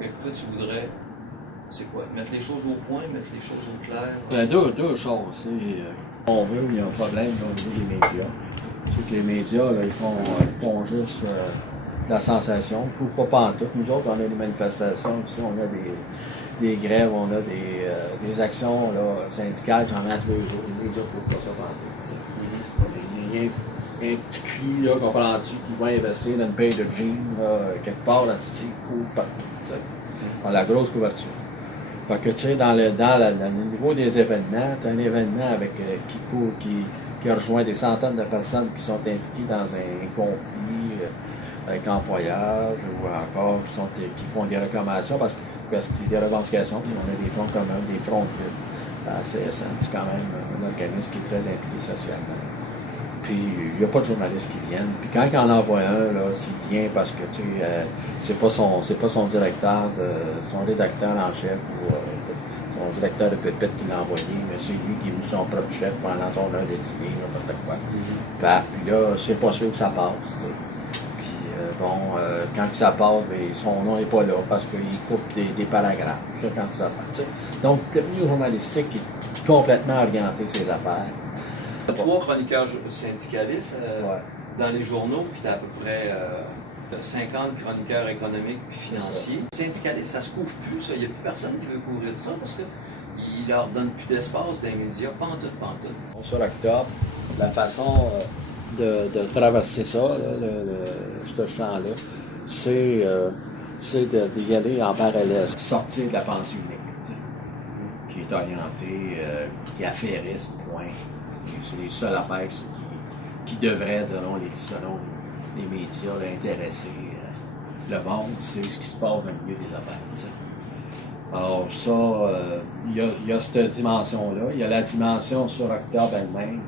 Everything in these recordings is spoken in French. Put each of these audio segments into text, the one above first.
Toi, tu voudrais, c'est quoi? Mettre les choses au point, mettre les choses au clair? Ben, deux choses. On veut, il y a un problème là, au niveau des médias. C'est que les médias, là, ils font juste la sensation. Ils ne couvrent pas en tout. Nous autres, on a des manifestations ici, on a des grèves, on a des actions là, syndicales, j'en ai à 2 jours. Les médias ne couvrent pas ça pendant tout. Il y a un petit cuit, là, comprends-tu, qui va investir dans une paire de jeans, là, quelque part, là, c'est cool partout, tu sais. Dans la grosse couverture. Fait que, tu sais, dans le niveau des événements, tu as un événement avec qui rejoint des centaines de personnes qui sont impliquées dans un conflit avec l'employeur ou encore qui font des réclamations parce qu'il y a des revendications, puis on a des fronts communs, des fronts de lutte. La CSN, c'est quand même un organisme qui est très impliqué socialement. Puis il n'y a pas de journalistes qui viennent. Puis quand il en envoie un, là, s'il vient parce que tu sais, c'est pas son directeur, son rédacteur en chef ou son directeur de pépite qui l'a envoyé, mais c'est lui qui est venu son propre chef pendant son heure de dîner, n'importe quoi. Puis là, c'est pas sûr que ça passe. T'sais. Puis quand ça passe, bien, son nom n'est pas là parce qu'il coupe des paragraphes. Ça, quand ça passe. Donc, le milieu journalistique est complètement orienté ses affaires. 3 chroniqueurs syndicalistes Ouais. dans les journaux, puis tu as à peu près 50 chroniqueurs économiques puis financiers. Syndicalistes, ça se couvre plus, ça. Il n'y a plus personne qui veut couvrir ça parce qu'ils leur donnent plus d'espace dans les médias, pantoute. Sur octobre, la façon de traverser ça, ce champ-là, c'est d'y aller en parallèle, sortir de la pensée unique, t'sais, qui est orientée, qui est affairiste, point. C'est les seules affaires qui devraient, selon les médias, intéresser le monde, c'est ce qui se passe dans le milieu des affaires. T'sais. Alors ça, il y a cette dimension-là. Il y a la dimension sur octobre elle-même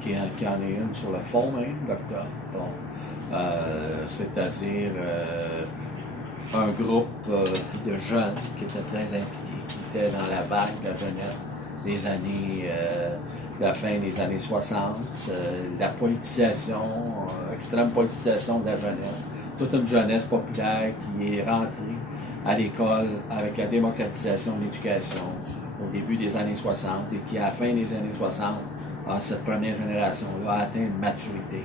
qui en est une sur le fond même d'octobre. Bon. C'est-à-dire un groupe de jeunes qui étaient très impliqués, qui étaient dans la vague de la jeunesse des années, la fin des années 60, la politisation, extrême politisation de la jeunesse, toute une jeunesse populaire qui est rentrée à l'école avec la démocratisation de l'éducation au début des années 60 et qui, à la fin des années 60, cette première génération-là a atteint une maturité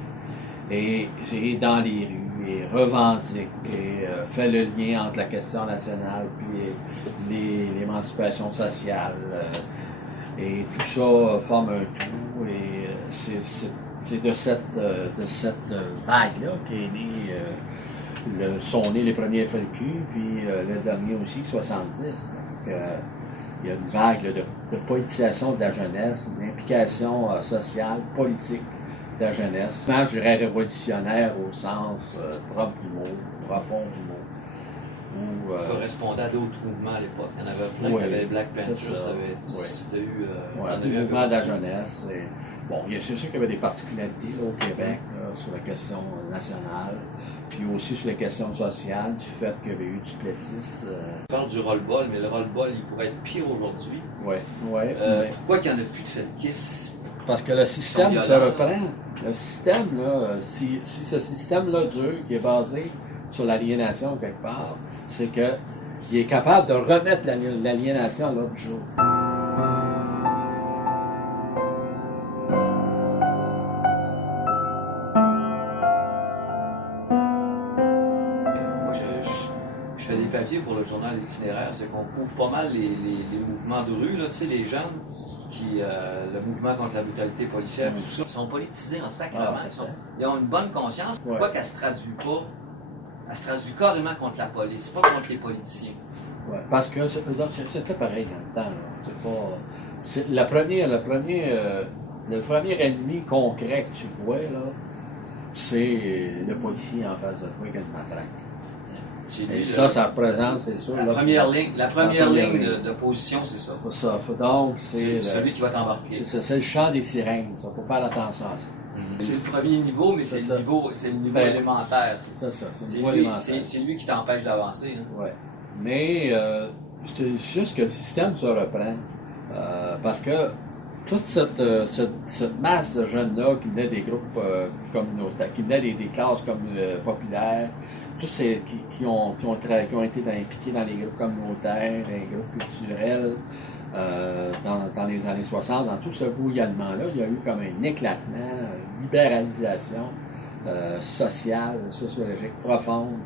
et dans les rues et revendique et fait le lien entre la question nationale puis l'émancipation sociale. Et tout ça forme un tout et c'est de cette vague-là qu'est né, sont nés les premiers FLQ, puis le dernier aussi, 70. Donc, il y a une vague de politisation de la jeunesse, une implication sociale, politique de la jeunesse. Je dirais révolutionnaire au sens propre du mot, profond du mot. Ça correspondait à d'autres mouvements à l'époque. Il y en avait plein qui avaient Black Panthers, le mouvement de la jeunesse. Bon, c'est sûr qu'il y avait des particularités là, au Québec là, sur la question nationale, puis aussi sur les questions sociales, du fait qu'il y avait eu du Plessis. Tu parles du roll-ball, mais le roll-ball, il pourrait être pire aujourd'hui. Oui. Pourquoi qu'il n'y en a plus de Felkis? Parce que le système se reprend. Le système, là, si ce système-là dure, qui est basé sur l'aliénation quelque part, c'est qu'il est capable de remettre l'aliénation à l'autre jour. Moi, je fais des papiers pour le journal itinéraire, c'est qu'on couvre pas mal les mouvements de rue, là, tu sais, les jeunes le mouvement contre la brutalité policière, tout ça. Ils sont politisés en sacrement. Ils ont une bonne conscience. Pourquoi qu'elle se traduit pas? Elle se traduit carrément contre la police, pas contre les politiciens. Oui, parce que c'était pareil dans le temps. Le premier ennemi concret que tu vois, là, c'est le policier en face de toi avec une matraque. Et ça représente, c'est sûr. La première ligne de position, c'est ça. C'est ça. Donc, c'est celui qui va t'embarquer. C'est le chant des sirènes, ça. Faut faire attention à ça. C'est le premier niveau, mais c'est le niveau élémentaire. C'est ça, c'est le niveau élémentaire. C'est lui qui t'empêche d'avancer. Hein. Oui. Mais c'est juste que le système se reprend. Parce que toute cette masse de jeunes-là qui venaient des groupes communautaires, qui venaient des classes populaires, tous ces qui ont été impliqués dans les groupes communautaires, les groupes culturels, dans les années 60, dans tout ce bouillonnement-là, il y a eu comme un éclatement, une libéralisation sociale, sociologique profonde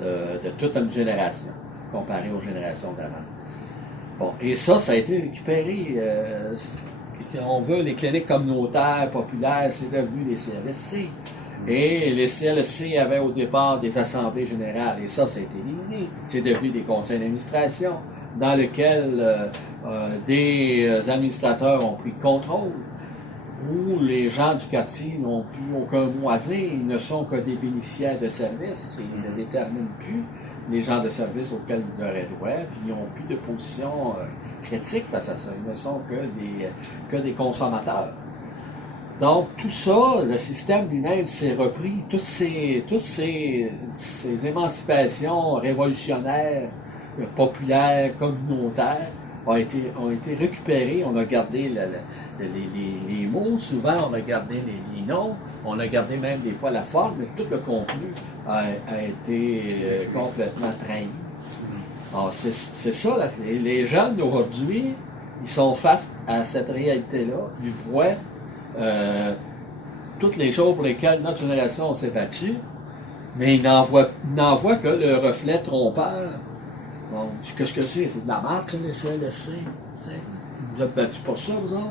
de toute une génération, comparée aux générations d'avant. Bon, et ça a été récupéré. On veut les cliniques communautaires, populaires, c'est devenu les CLSC. Et les CLSC avaient au départ des assemblées générales, et ça a été éliminé. C'est devenu des conseils d'administration, dans lesquels des administrateurs ont pris contrôle, où les gens du quartier n'ont plus aucun mot à dire, ils ne sont que des bénéficiaires de services, et ils ne déterminent plus les gens de service auxquels ils auraient droit, puis ils n'ont plus de position critique face à ça, ils ne sont que des consommateurs. Donc, tout ça, le système lui-même s'est repris, toutes ces émancipations révolutionnaires, populaires, communautaires, ont été récupérées. On a gardé les mots, souvent on a gardé les noms, on a gardé même des fois la forme, mais tout le contenu a été complètement trahi. Alors, c'est ça, là. Les jeunes d'aujourd'hui, ils sont face à cette réalité-là, ils voient toutes les choses pour lesquelles notre génération s'est battue, mais ils n'en voient que le reflet trompeur. Bon, qu'est-ce que c'est? C'est de la merde, les CLSC. Vous êtes battus pour ça, vous autres?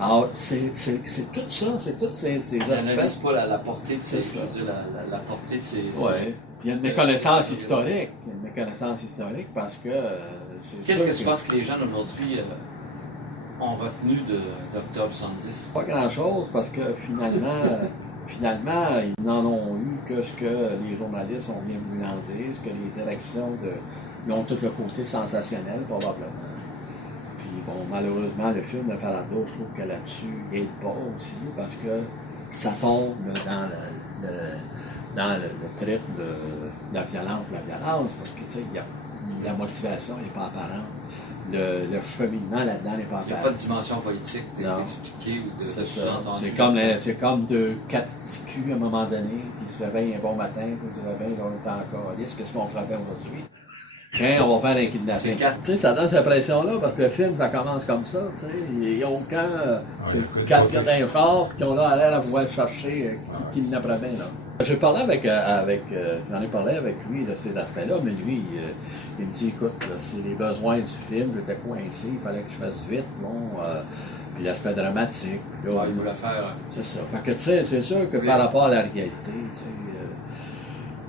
Alors, c'est tout ça, c'est tous ces aspects. On n'analyse pas la portée de ces... la portée de ces... Oui. Il y a une méconnaissance historique. Il y a une méconnaissance historique parce que c'est Qu'est-ce que tu penses que les jeunes aujourd'hui ont retenu d'octobre 70? Pas grand-chose parce que finalement, ils n'en ont eu que ce que les journalistes ont bien voulu en dire, ce que les directions ils ont tout le côté sensationnel probablement. Puis bon, malheureusement, le film de Falardeau, je trouve que là-dessus, il n'aide pas aussi parce que ça tombe dans le trip de la violence, parce que tu sais, la motivation n'est pas apparente. Le cheminement là-dedans n'est pas apparent. Il n'y a pas de dimension politique d'expliquer ou de sous-entendre. C'est comme quatre petits culs à un moment donné, qui se réveillent un bon matin, puis ils se réveillent, là, on est encore à qu'est-ce qu'on ferait bien aujourd'hui? Quand on va faire un kidnapping. Tu sais, ça donne cette pression-là, parce que le film, ça commence comme ça, tu sais. Il n'y a aucun... c'est quatre gars d'un char qui ont là à l'air à pouvoir le chercher, qui kidnapperaient bien, là. J'ai parlé j'en ai parlé avec lui de ces aspects-là, mais lui, il me dit, écoute, c'est les besoins du film, j'étais coincé, il fallait que je fasse vite, bon, puis l'aspect dramatique. Puis là, il voulait faire. C'est ça. Fait que, tu sais, c'est sûr que par rapport à la réalité, tu sais,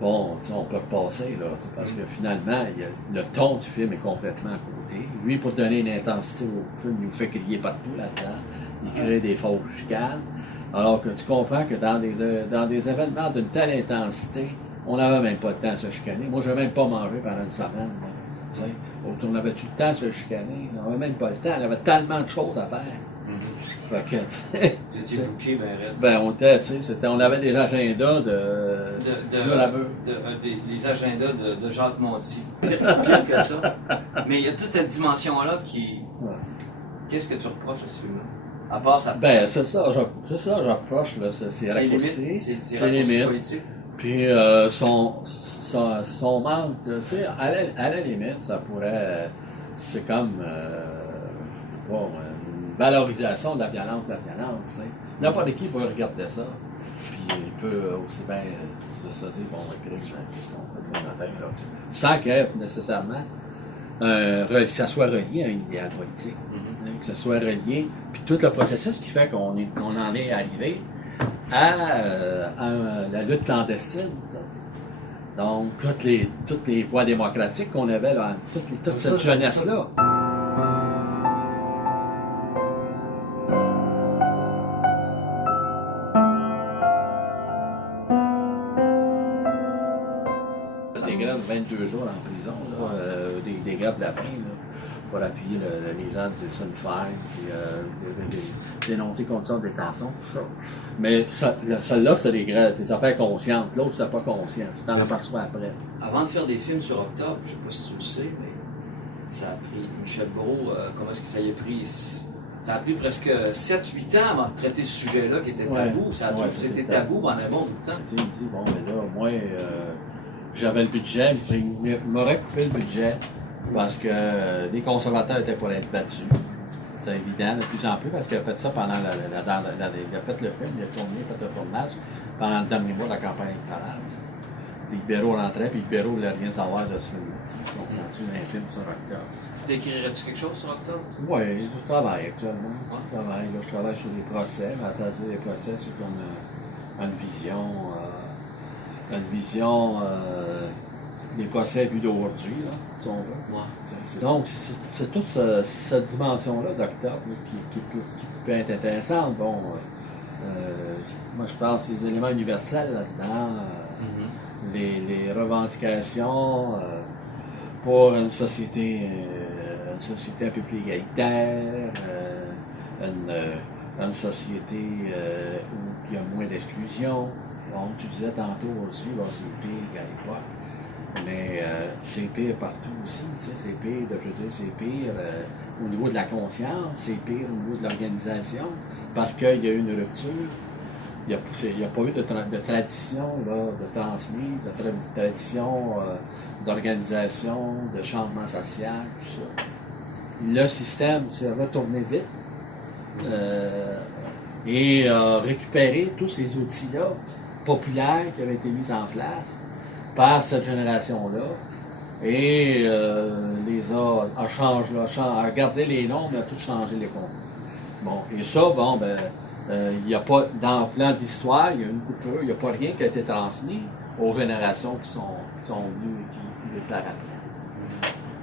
bon, tu sais, on peut repasser, là, parce que finalement, le ton du film est complètement à côté. Lui, pour donner une intensité au film, il nous fait crier partout là-dedans, il crée des fausses chicanes. Alors que tu comprends que dans des événements d'une telle intensité, on n'avait même pas le temps de se chicaner. Moi, je n'avais même pas mangé pendant une semaine. On avait tout le temps de se chicaner. On n'avait même pas le temps. On avait tellement de choses à faire. Fait que, tu sais. J'étais bouqué, on avait des agendas les agendas de Jacques Monti. Pire que ça. Mais il y a toute cette dimension-là qui. Ouais. Qu'est-ce que tu reproches à ce film-là? À part ça. Ben, c'est ça, j'approche, là, c'est raccourci, c'est limite. Puis son manque, tu sais, à la limite, ça pourrait, c'est comme, une valorisation de la violence, tu sais. N'importe qui peut regarder ça, puis il peut aussi bien se dire, bon, qu'est-ce qu'on fait demain matin, là, tu sais. Sans que, nécessairement, ça soit relié à un idéal politique. Que ce soit relié, puis tout le processus qui fait qu'on en est arrivé à la lutte clandestine. T'sais. Donc, toutes les voies démocratiques qu'on avait, là, toute cette jeunesse-là. Des grèves de 22 jours en prison, là, des grèves de la faim, là, pour appuyer les gens du Sunfire, puis dénoncer conditions de détention, tout ça. Mais celle-là, c'était des affaires conscientes. L'autre, c'était pas conscient. Tu t'en aperçois après. Avant de faire des films sur Octobre, je sais pas si tu le sais, mais ça a pris Michel Brault, comment est-ce que ça y a pris Ça a pris presque 7-8 ans avant de traiter ce sujet-là qui était tabou. Ça a toujours été tabou pendant un bon bout de temps. Tu sais, il dit, bon, mais là, moi, j'avais le budget, il m'aurait coupé le budget parce que les conservateurs étaient pour être battus. C'était évident de plus en plus parce qu'il a fait ça pendant il a fait le film, il a tourné, il a fait le tournage pendant le dernier mois de la campagne électorale. Les libéraux rentraient, puis les libéraux ne voulaient rien savoir de ce film. Donc, on a tué un film sur Octobre. T'écrirais-tu quelque chose sur Octobre? Oui, je travaille actuellement. Je travaille sur des procès, mais à travers les procès, c'est comme une vision des procès vus d'aujourd'hui, si on veut. Ouais. Donc, c'est toute cette dimension-là d'Octobre qui peut être intéressante. Bon, moi, je pense que les éléments universels là-dedans, les revendications pour une société un peu plus égalitaire, une société où il y a moins d'exclusion. Bon, tu disais tantôt aussi, bon, c'est pire qu'à l'époque, mais c'est pire partout aussi, tu sais, c'est pire, je veux dire, c'est pire au niveau de la conscience, c'est pire au niveau de l'organisation, parce qu'il y a eu une rupture. Il n'y a pas eu de tradition là, de transmise, de tradition d'organisation, de changement social, tout ça. Le système s'est retourné vite et a récupéré tous ces outils-là populaires qui avaient été mis en place par cette génération-là et a gardé les noms, mais a tout changé les contenus. Bon, et ça, bon, ben, il n'y a pas, dans le plan d'histoire, il y a une coupure, il n'y a pas rien qui a été transmis aux générations qui sont venues et qui viennent par après.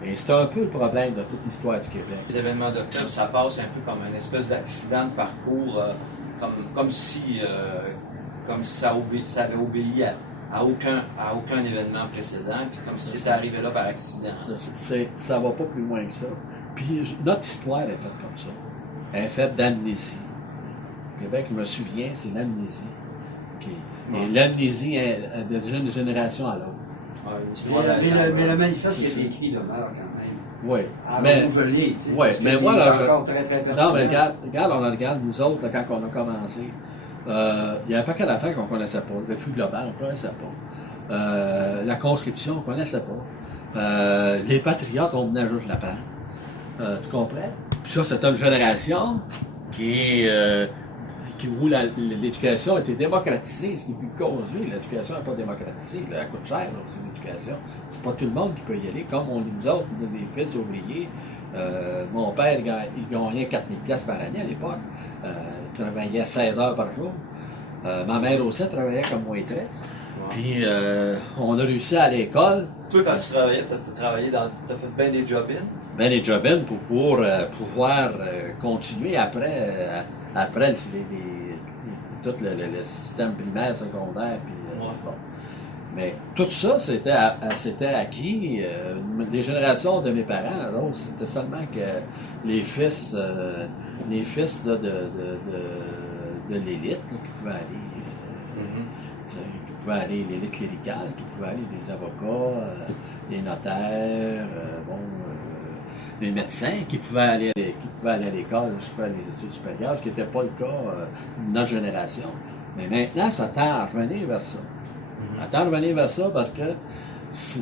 Et c'est un peu le problème de toute l'histoire du Québec. Les événements d'Octobre, ça passe un peu comme une espèce d'accident de parcours, comme si ça avait obéi à aucun événement précédent, puis comme si c'était arrivé là par accident. Ça va pas plus loin que ça. Puis notre histoire est faite comme ça. Elle est faite d'amnésie. Au Québec, je me souviens, c'est l'amnésie. Et l'amnésie d'une génération à l'autre. Mais le manifeste qui a été écrit demeure quand même. Oui. Mais renouvelé, tu sais. Oui, mais voilà. Encore très pertinent. Non, mais regarde, nous autres, quand on a commencé, il y a un paquet d'affaires qu'on ne connaissait pas. Le flux global, on ne connaissait pas. La conscription, on ne connaissait pas. Les patriotes, on venait juste l'apprendre. Tu comprends? Puis ça, c'est une génération où l'éducation a été démocratisée, ce qui est plus le cas aujourd'hui. L'éducation n'est pas démocratisée, elle coûte cher, l'éducation. C'est pas tout le monde qui peut y aller, comme nous autres, des fils ouvriers. Mon père, il gagnait 4 000 $ par année à l'époque. Il travaillait 16 heures par jour. Ma mère aussi travaillait comme maîtresse. Puis on a réussi à l'école. Toi, quand tu travaillais, t'as fait bien des job-in? Ben les job-in pour pouvoir continuer après tout le système primaire, secondaire. Puis, bon. Mais tout ça, c'était acquis des générations de mes parents. Alors, c'était seulement que les fils là, de l'élite là, qui pouvaient aller, l'élite cléricale, qui pouvaient aller des avocats, des notaires, des médecins qui pouvaient aller à l'école, faire les études supérieures, ce qui n'était pas le cas de notre génération. Mais maintenant, ça tend à revenir vers ça. Ça tend à revenir vers ça parce que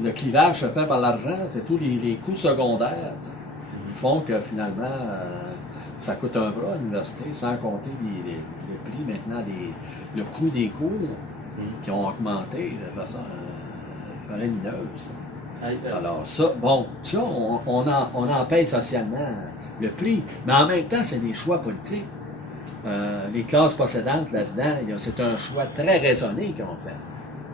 le clivage se fait par l'argent, c'est tous les coûts secondaires qui font que finalement, ça coûte un bras à l'université, sans compter le prix maintenant, le coût des cours qui ont augmenté de façon faramineuse. Alors ça, bon, ça, on en paye socialement le prix, mais en même temps, c'est des choix politiques. Les classes possédantes là-dedans, c'est un choix très raisonné qu'ils ont fait.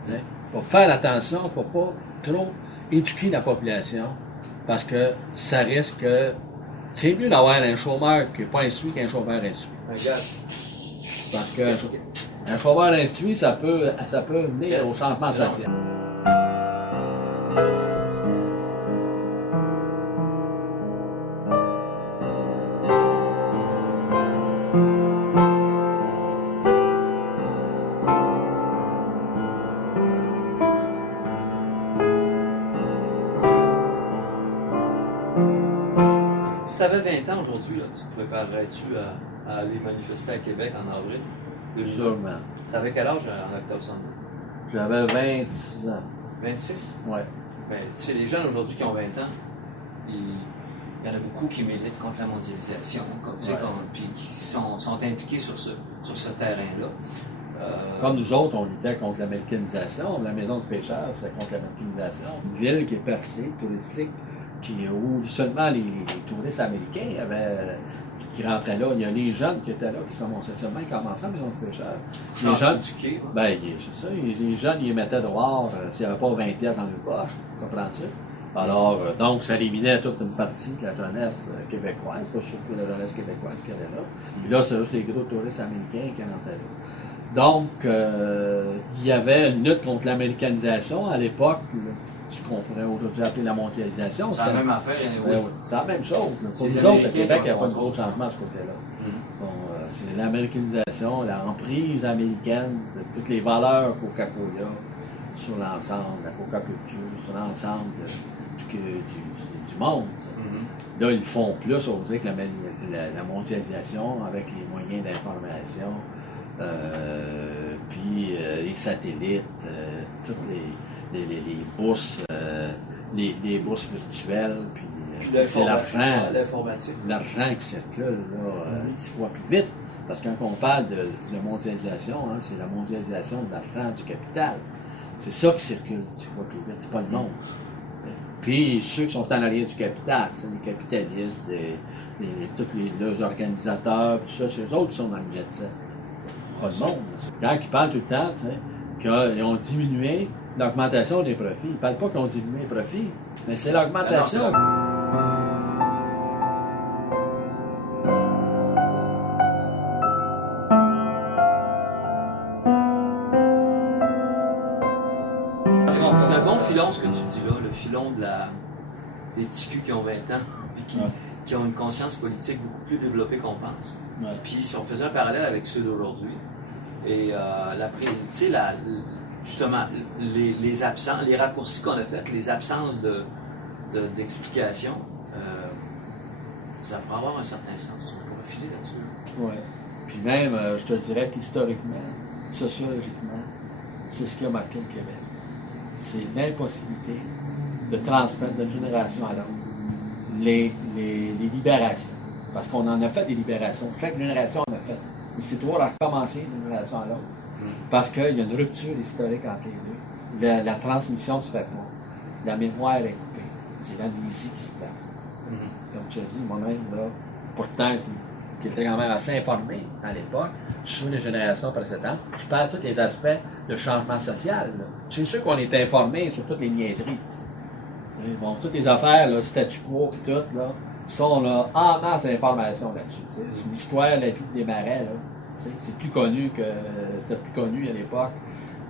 Il faut faire attention, il ne faut pas trop éduquer la population, parce que ça risque que... C'est mieux d'avoir un chômeur qui n'est pas instruit qu'un chômeur instruit. Parce qu'un chômeur instruit, ça peut venir au changement social. Si tu avais 20 ans aujourd'hui, tu te préparerais-tu à aller manifester à Québec en avril 2020? Sûrement. Tu avais quel âge en octobre 70? J'avais 26 ans. 26? Ouais. Ben, tu sais, les jeunes aujourd'hui qui ont 20 ans, il y en a beaucoup qui militent contre la mondialisation, puis qui sont impliqués sur ce terrain-là. Comme nous autres, on luttait contre l'américanisation. La Maison du pêcheur, c'était contre l'américanisation. Une ville qui est percée, touristique, où seulement les touristes américains qui rentraient là. Il y a les jeunes qui étaient là, qui se remontaient seulement, ils commençaient à la Maison du pêcheur. Les jeunes, éduqués, ben, c'est ça. Les jeunes, ils les mettaient dehors s'il n'y avait pas 20 pièces dans le poche. Comprends-tu? Alors, donc, ça éliminait toute une partie de la jeunesse québécoise, pas surtout la jeunesse québécoise qui était là. Puis là, c'est juste les gros touristes américains qui rentraient là. Donc, il y avait une lutte contre l'américanisation à l'époque, ce qu'on pourrait aujourd'hui appeler la mondialisation. C'est la même affaire, oui. C'est la même chose. Pour nous autres, le Québec, il n'y a pas de gros changement de ce côté-là. Bon, c'est l'américanisation, la emprise américaine, de toutes les valeurs Coca-Cola sur l'ensemble, la Coca-culture, sur l'ensemble du monde. Là, ils font plus, on dirait, que la mondialisation avec les moyens d'information. Puis les satellites, toutes les bourses, les bourses virtuelles, puis c'est l'argent, l'argent qui circule 10 fois plus vite. Parce que quand on parle de mondialisation, c'est la mondialisation de l'argent, du capital. C'est ça qui circule 10 fois plus vite, c'est pas le monde. Puis ceux qui sont en arrière du capital, les capitalistes, tous les organisateurs, tout ça, c'est eux autres qui sont dans le jet set. Pas le monde. Quand ils parlent tout le temps, qu'ils ont diminué l'augmentation des profits. Ils ne parlent pas qu'ils ont diminué les profits, mais c'est l'augmentation. C'est un bon filon ce que tu dis là, le filon des petits culs qui ont 20 ans, puis qui ont une conscience politique beaucoup plus développée qu'on pense. Ouais. Puis si on faisait un parallèle avec ceux d'aujourd'hui, et justement, les absences, les raccourcis qu'on a faits, les absences d'explication, ça pourrait avoir un certain sens. On pourrait filer là-dessus. Oui. Puis même, je te dirais qu'historiquement, sociologiquement, c'est ce qui a marqué le Québec. C'est l'impossibilité de transmettre d'une génération à l'autre les libérations. Parce qu'on en a fait des libérations. Chaque génération en a fait. Mais c'est toujours à recommencer d'une génération à l'autre. Parce qu'il y a une rupture historique entre les deux. La transmission ne se fait pas. La mémoire est coupée. C'est l'amnésie qui se place. Comme tu as dit, moi-même, là, pourtant, qui était quand même assez informé à l'époque, sur les générations précédentes, je parle de tous les aspects de changement social. C'est sûr qu'on est informé sur toutes les niaiseries. Bon, toutes les affaires, là, statu quo et tout, là, sont là, en masse d'informations là-dessus. C'est l'histoire de la vie des marais, là. C'est plus connu que. C'était plus connu à l'époque.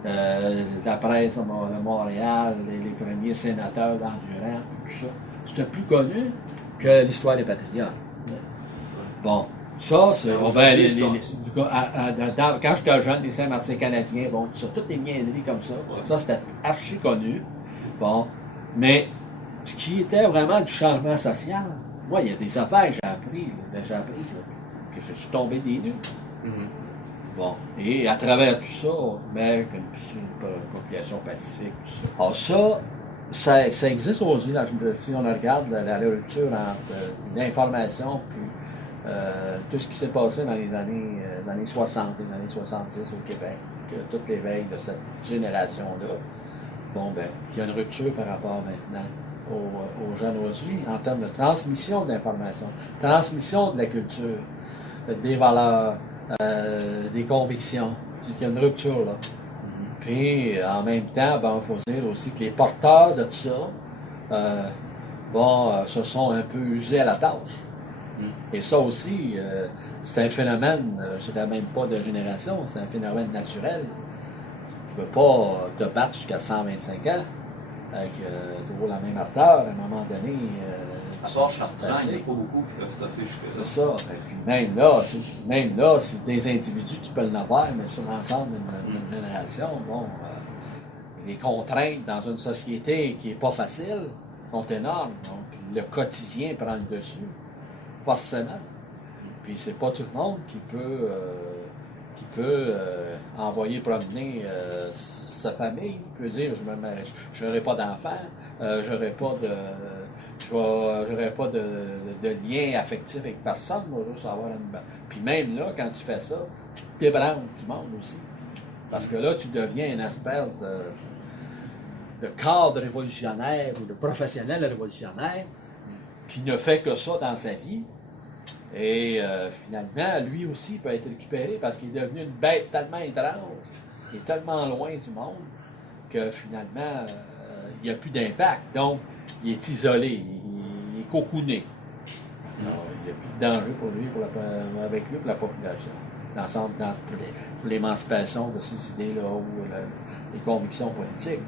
La presse de Montréal, les premiers sénateurs d'Endurant, tout ça. C'était plus connu que l'histoire des Patriotes. Bon, ça, c'est. Quand j'étais jeune, les Saint-Martin canadiens, bon, sur toutes les niaiseries comme ça, ça c'était archi connu. Bon, mais ce qui était vraiment du changement social, moi, il y a des affaires que j'ai apprises, que je suis tombé des nues. Bon, et à travers tout ça, mais une population pacifique, tout ça. Alors ça existe aujourd'hui, si on regarde la rupture entre l'information et tout ce qui s'est passé dans les années 60 et les années 70 au Québec, que toute l'éveil de cette génération-là, bon, ben, il y a une rupture par rapport maintenant aux jeunes aujourd'hui en termes de transmission de l'information, transmission de la culture, des valeurs, des convictions. Il y a une rupture là. Puis en même temps, il faut dire aussi que les porteurs de tout ça se sont un peu usés à la tâche. Et ça aussi, c'est un phénomène, je dirais même pas de génération, c'est un phénomène naturel. Tu ne peux pas te battre jusqu'à 125 ans avec toujours la même ardeur. À un moment donné, à part Chartrand, il n'y a pas beaucoup qui peuvent toffer jusqu'à ça. C'est ça. Et puis même là, c'est des individus, tu peux le avoir, mais sur l'ensemble d'une génération, bon, les contraintes dans une société qui n'est pas facile sont énormes. Donc, le quotidien prend le dessus. forcément. Puis c'est pas tout le monde qui peut envoyer promener sa famille. Il peut dire, je n'aurai pas d'enfants, j'aurai pas de lien affectif avec personne, moi, juste avoir une... Puis même là, quand tu fais ça, tu te débranches du monde aussi. Parce que là, tu deviens une espèce de cadre révolutionnaire ou de professionnel révolutionnaire qui ne fait que ça dans sa vie. Et finalement, lui aussi peut être récupéré parce qu'il est devenu une bête tellement étrange, il est tellement loin du monde que finalement, il n'y a plus d'impact. Donc, il est isolé, il est cocooné. Alors, il n'y a plus de danger pour lui, avec lui, pour la population. Pour l'émancipation de ces idées-là ou les convictions politiques.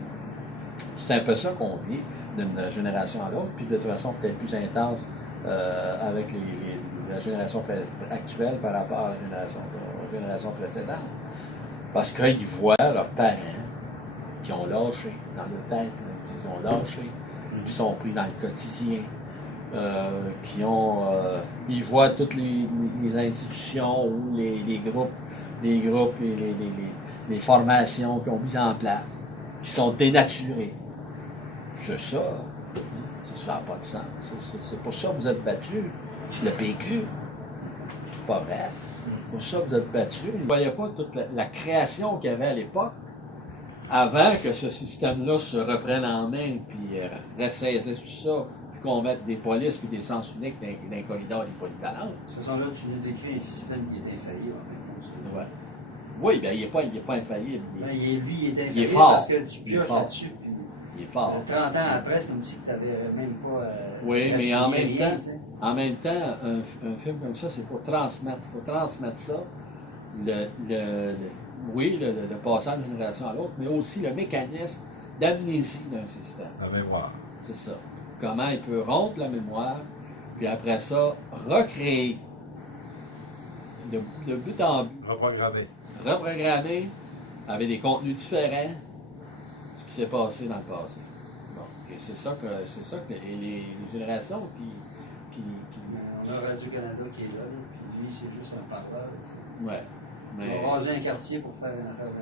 C'est un peu ça qu'on vit d'une génération à l'autre, puis de façon peut-être plus intense avec la génération actuelle par rapport à la génération précédente. Parce qu'ils voient leurs parents qui ont lâché dans leur tête, ils ont lâché, qui sont pris dans le quotidien, ils voient toutes les institutions ou les groupes, les formations qu'ils ont mises en place, qui sont dénaturées. C'est ça. Ça n'a pas de sens. C'est pour ça que vous êtes battus. Le PQ. C'est pas vrai. C'est pour ça que vous êtes battus. Vous ne voyez pas toute la création qu'il y avait à l'époque avant que ce système-là se reprenne en main puis ressaisisse tout ça, puis qu'on mette des polices puis des sens uniques dans les corridors des polyvalentes. De toute façon, là, tu nous décris un système qui est infaillible. Ouais. Oui, bien, il n'est pas infaillible. Lui, il est infaillible il est fort. parce que tu pioches là-dessus. Il est fort. 30 ans après, c'est comme si tu n'avais même pas... oui, mais en même rien, temps, un film comme ça, c'est pour transmettre. Il faut transmettre ça. Le passage d'une génération à l'autre, mais aussi le mécanisme d'amnésie d'un système. La mémoire. C'est ça. Comment il peut rompre la mémoire, puis après ça, recréer de but en but. Reprogrammer avec des contenus différents ce qui s'est passé dans le passé. Bon. Et c'est ça que les générations qui... On a Radio-Canada qui est là, puis lui, c'est juste un parleur. Ouais. Mais... On va raser un quartier pour faire une affaire de...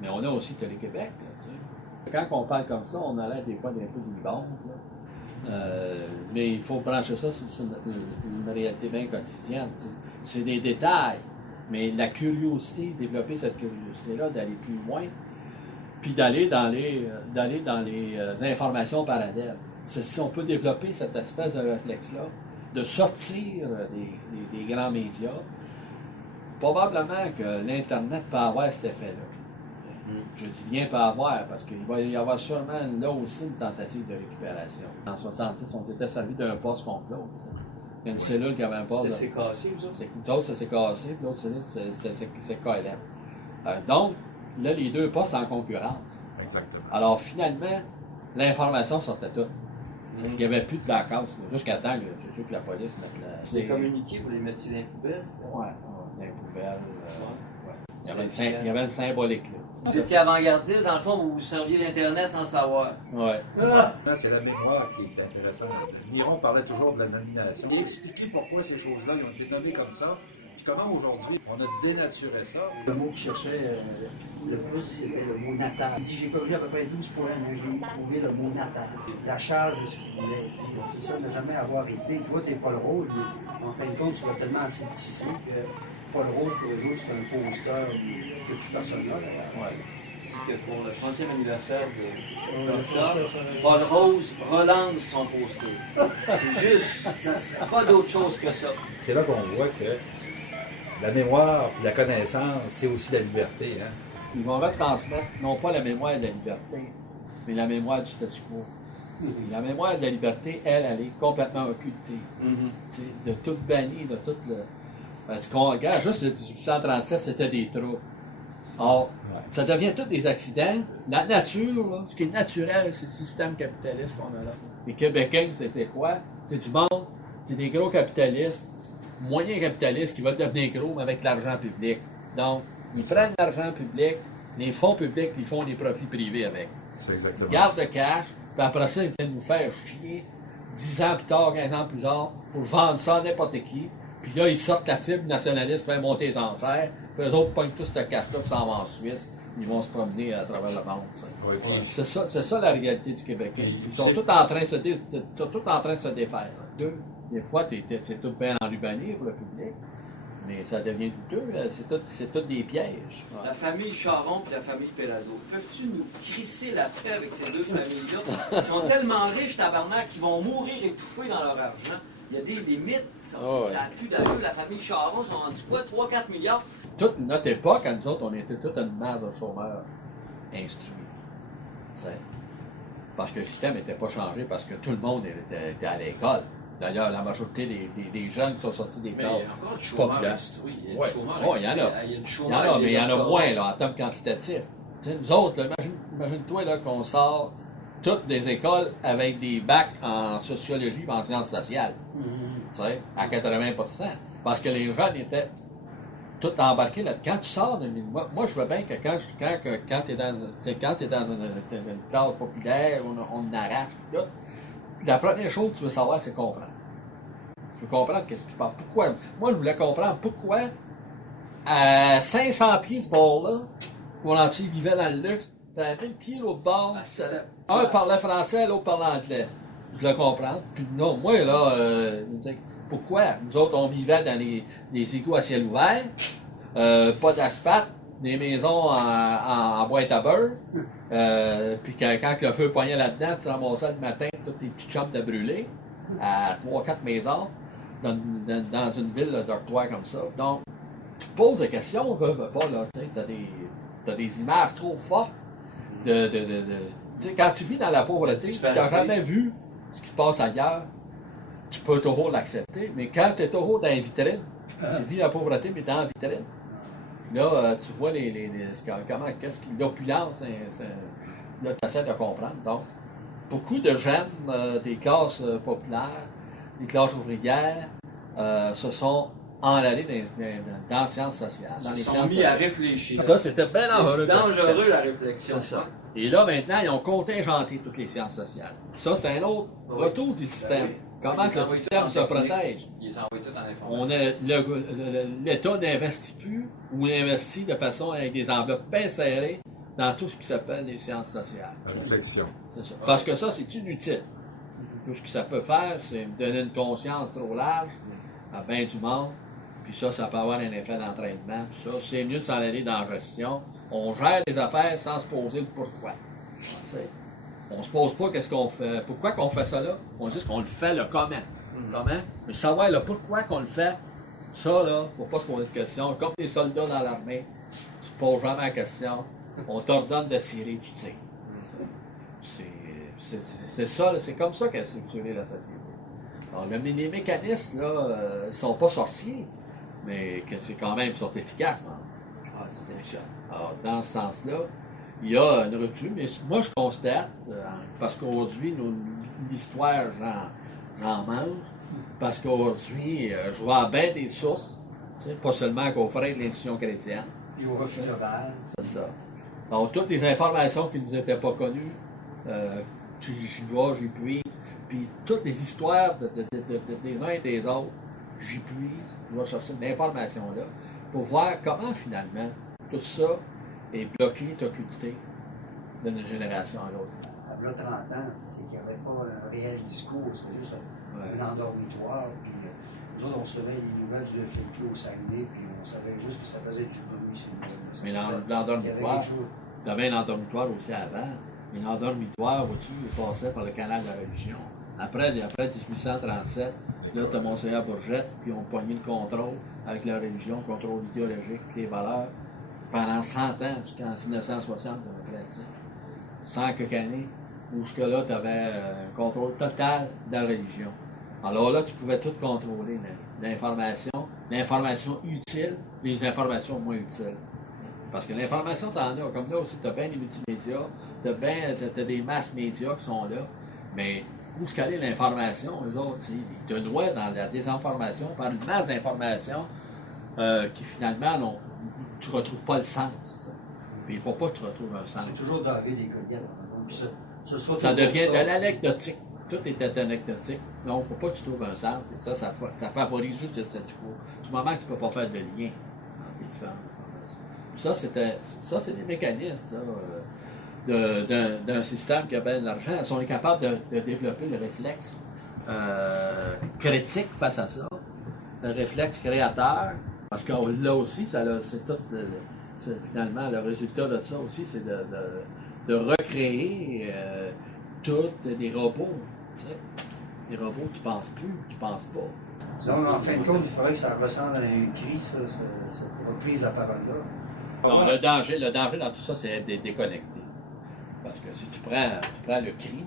Mais on a aussi Télé-Québec, là, tu sais. Quand on parle comme ça, on a l'air des fois d'un peu vivante, là. Mais il faut brancher ça sur une réalité bien quotidienne, tu sais. C'est des détails, mais la curiosité, développer cette curiosité-là, d'aller plus loin, puis d'aller dans les informations parallèles. Si on peut développer cette espèce de réflexe-là, de sortir des grands médias, probablement que l'Internet peut avoir cet effet-là. Je dis bien peut avoir, parce qu'il va y avoir sûrement là aussi une tentative de récupération. En 70, on était servi d'un poste contre l'autre. Il y a une cellule qui avait un poste. C'est cassé, vous autres? Nous autres, ça s'est cassé, puis l'autre cellule, c'est KLM. Donc, là, les deux postes en concurrence. Exactement. Alors, finalement, l'information sortait toute. Il n'y avait plus de blackout, jusqu'à temps que la police mette la... C'est communiqué pour les mettre dans les poubelles, c'était? Ouais, dans les poubelles. Il y avait une symbolique, là. Vous étiez avant-gardiste, dans le fond, vous serviez l'Internet sans le savoir. Ouais. C'est la mémoire qui est intéressante. Miron parlait toujours de la nomination. Il a expliqué pourquoi ces choses-là ont été nommées comme ça, puis comment aujourd'hui on a dénaturé ça. Le mot qu'il cherchait le plus, c'était le mot natal. Il dit, j'ai couru à peu près 12 points, mais j'ai trouvé le mot natal. La charge de ce qu'il voulait. C'est ça, ne jamais avoir été. Toi, t'es Paul Rose, mais en fin de compte, tu vas tellement aseptisé que Paul Rose, pour eux autres, c'est un poster de toute personne là. Ouais. Dit que pour le 30e anniversaire d'octobre, Paul Rose relance son poster. C'est juste, c'est pas d'autre chose que ça. C'est là qu'on voit que la mémoire et la connaissance, c'est aussi la liberté. Hein? Ils vont retransmettre non pas la mémoire de la liberté, mais la mémoire du statu quo. Et la mémoire de la liberté, elle est complètement occultée. De toute bannie, de tout le... Regarde, juste le 1837, c'était des trous. Or, ça devient tous des accidents. La nature, là, ce qui est naturel, c'est le système capitaliste qu'on a là. Les Québécois, c'était quoi? C'est du monde, c'est des gros capitalistes, moyens capitalistes qui veulent devenir gros, mais avec l'argent public. Donc, ils prennent l'argent public, les fonds publics, puis ils font des profits privés avec. C'est exactement. Ils gardent le cash, puis après ça, ils viennent nous faire chier 10 ans plus tard, 15 ans plus tard, pour vendre ça à n'importe qui. Puis là, ils sortent la fibre nationaliste pour faire monter les enchères. Puis eux autres pognent tout ce cash-là, puis s'en vont en Suisse. Ils vont se promener à travers le monde. Oui, puis C'est ça la réalité du Québec. Ils sont tous en train de se défaire. Des fois, c'est tout bien enrubanné pour le public. Mais ça devient douteux, c'est tout des pièges. La famille Charon et la famille Pelado, peuvent-tu nous crisser la paix avec ces deux familles-là? Ils sont tellement riches, tabarnak, qu'ils vont mourir étouffés dans leur argent. Il y a des limites. Ça n'a plus d'allure. La famille Charon sont rendus quoi? 3-4 milliards? Toute notre époque, à nous autres, on était toute une masse de chômeurs instruits. T'sais. Parce que le système n'était pas changé, parce que tout le monde était à l'école. D'ailleurs, la majorité des jeunes qui sont sortis des classes. Mais il y a encore du chômeur instruit. Il y a du chômeur il y en a. il y a du Il y en chômeur, a, mais il y en a doctorats. moins là, en termes quantitatifs. T'sais, nous autres, là, imagine-toi là, qu'on sort toutes des écoles avec des bacs en sociologie et en sciences sociales. T'sais, à 80%. Parce que les jeunes étaient tout embarqués là. Quand tu sors de moi, je vois bien que quand tu es dans une classe populaire, on arrache, tout, la première chose que tu veux savoir, c'est comprendre. Tu veux comprendre qu'est-ce qui se passe. Pourquoi? Moi, je voulais comprendre pourquoi, à 500 pieds ce bord-là, où entier vivait dans le luxe, t'avais 1000 pieds l'autre bord, un parlait français, l'autre parlait anglais. Je voulais comprendre. Puis non, moi, là, je me disais, pourquoi? Nous autres, on vivait dans des égouts à ciel ouvert, pas d'asphalte, des maisons en boîte à beurre, puis quand le feu poignait là-dedans, tu ramassais le matin toutes tes petites chambres de brûler à 3-4 maisons dans une ville de dortoir comme ça. Donc, tu te poses des questions, pas là, tu sais, t'as des images trop fortes tu sais, quand tu vis dans la pauvreté, tu n'as jamais vu ce qui se passe ailleurs, tu peux toujours l'accepter, mais quand tu es toujours dans la vitrine, tu vis la pauvreté, mais dans la vitrine. Là, tu vois qu'est-ce que l'opulence, là, tu essaies de comprendre. Donc, beaucoup de jeunes des classes populaires, des classes ouvrières, se sont enrôlés dans les sciences sociales. Ils se sont mis à réfléchir. Ça, c'était bien dangereux. Dangereux, la réflexion. C'est ça. Et là, maintenant, ils ont contingenté toutes les sciences sociales. Ça, c'est un autre retour du système. oui. Comment que le système se protège? Ils les envoient tout en informatique. L'État n'investit plus ou investit de façon avec des enveloppes bien serrées dans tout ce qui s'appelle les sciences sociales. réflexion. C'est ça. Parce que ça, c'est inutile. Tout ce que ça peut faire, c'est me donner une conscience trop large à bien du monde. Puis ça peut avoir un effet d'entraînement. Ça, c'est mieux de s'en aller dans la gestion. On gère les affaires sans se poser le pourquoi. T'sais. On se pose pas qu'est-ce qu'on fait. Pourquoi qu'on fait ça là? On dit qu'on le fait le comment. Comment? Mais savoir le pourquoi qu'on le fait, ça là, faut pas se poser de questions. Comme les soldats dans l'armée, tu te poses jamais la question. On t'ordonne de tirer, tu tires. C'est ça, c'est comme ça qu'a structuré la société. Alors, les mécanismes, là, ils sont pas sorciers, mais que c'est quand même, ils sont efficaces. C'est efficace. Alors, dans ce sens-là, il y a une rupture, mais moi, je constate, parce qu'aujourd'hui, l'histoire, j'en mange, parce qu'aujourd'hui, je vois bien des sources, pas seulement qu'au frais de l'institution chrétienne. Puis au refus Laval. C'est ça. Donc, toutes les informations qui ne nous étaient pas connues, j'y vois, j'y puise. Puis toutes les histoires des uns et des autres, j'y puise. Je vais chercher de l'information-là pour voir comment, finalement, tout ça est bloqué, est occulté d'une génération à l'autre. À là, 30 ans, c'est qu'il n'y avait pas un réel discours, c'était juste un endormitoire. Puis nous autres, on recevait les nouvelles du FLQ au Saguenay, puis on savait juste que ça faisait du bruit. Mais l'endormitoire, il y avait un endormitoire aussi avant. Mais l'endormitoire, vois-tu, il passait par le canal de la religion. Après 1837, là, tu as Monseigneur Bourgette, puis on pognait le contrôle avec la religion, le contrôle idéologique, les valeurs, pendant 100 ans, jusqu'en 1960, à peu près, 100 quelques années, où jusque-là, tu avais un contrôle total de la religion. Alors là, tu pouvais tout contrôler, l'information utile, les informations moins utiles. Parce que l'information, tu en as. Comme là aussi, tu as bien les multimédias, tu as des masses médias qui sont là, mais où se caler l'information, eux autres, ils te noient dans la désinformation par une masse d'informations qui finalement, tu ne retrouves pas le sens. Puis il ne faut pas que tu retrouves un sens. C'est toujours David et Goliath. Ça devient de l'anecdotique. tout est anecdotique. Non, il ne faut pas que tu trouves un centre. Et ça favorise juste le statu quo. Du moment que tu ne peux pas faire de lien entre les différentes formations. Ça, c'est des mécanismes d'un système qui a bien de l'argent. Si on est capable de développer le réflexe critique face à ça, le réflexe créateur, parce que là aussi, c'est tout finalement le résultat de ça aussi, c'est de recréer tous des robots. Tu sais, des robots qui ne pensent plus, qui ne pensent pas. Donc, en fin de compte, il faudrait que ça ressemble à un cri, cette reprise de la parole-là. Non, le danger dans tout ça, c'est d'être déconnecté. Parce que si tu prends le cri,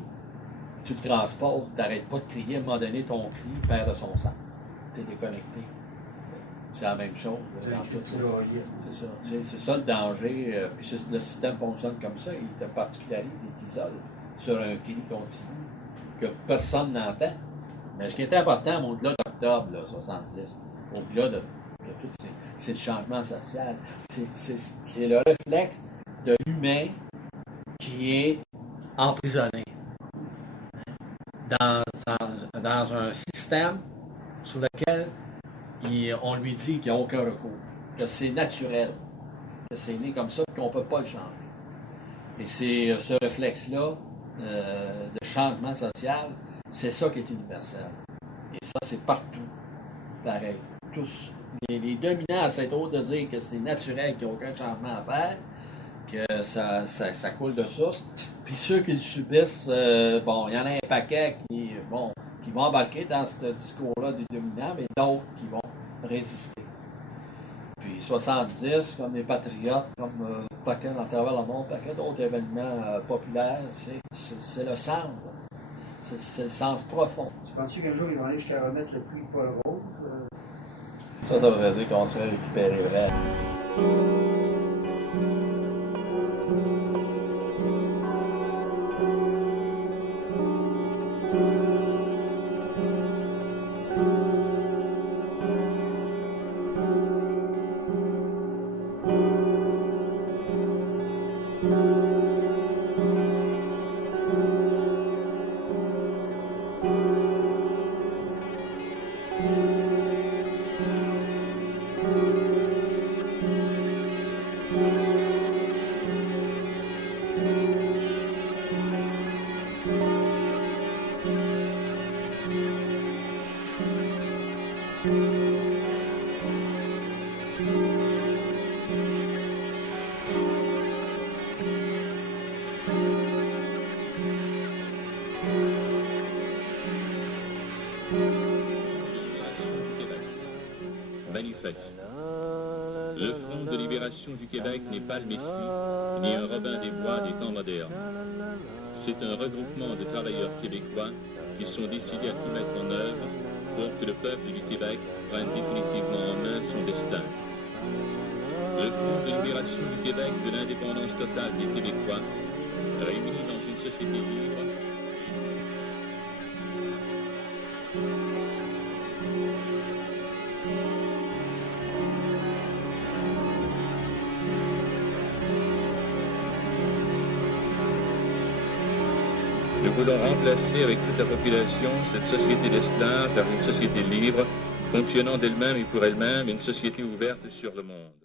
tu le transposes, tu n'arrêtes pas de crier, à un moment donné, ton cri perd de son sens. Tu es déconnecté. C'est la même chose dans tout. C'est ça. C'est ça le danger. Puis le système fonctionne comme ça. Il te particularise, il t'isole sur un cri continu que personne n'entend. Mais ce qui est important, au-delà d'octobre 70, au-delà de tout, c'est le changement social. C'est le réflexe de l'humain qui est emprisonné dans un système sur lequel on lui dit qu'il n'y a aucun recours, que c'est naturel, que c'est né comme ça, qu'on ne peut pas le changer. Et c'est ce réflexe-là de changement social, c'est ça qui est universel. Et ça, c'est partout pareil. Tous les dominants essaient de dire que c'est naturel, qu'il n'y a aucun changement à faire, que ça coule de source. Puis ceux qui le subissent, il y en a un paquet qui vont embarquer dans ce discours-là des dominants, mais d'autres qui vont résister. Puis 70, comme les patriotes, comme paquet à travers le monde, paquet d'autres événements populaires, c'est le centre. C'est le sens profond. Tu penses qu'un jour ils vont aller jusqu'à remettre le prix Paul Rose? Ça voudrait dire qu'on serait récupéré vrai. Manifeste. Le Front de libération du Québec n'est pas le Messie, ni un Robin des Bois des temps modernes. C'est un regroupement de travailleurs québécois qui sont décidés à tout mettre en œuvre pour que le peuple du Québec prenne définitivement en main son destin. Le Front de libération du Québec de l'indépendance totale des Québécois, réunis dans une société libre. Nous voulons remplacer avec toute la population cette société d'esclaves par une société libre, fonctionnant d'elle-même et pour elle-même, une société ouverte sur le monde.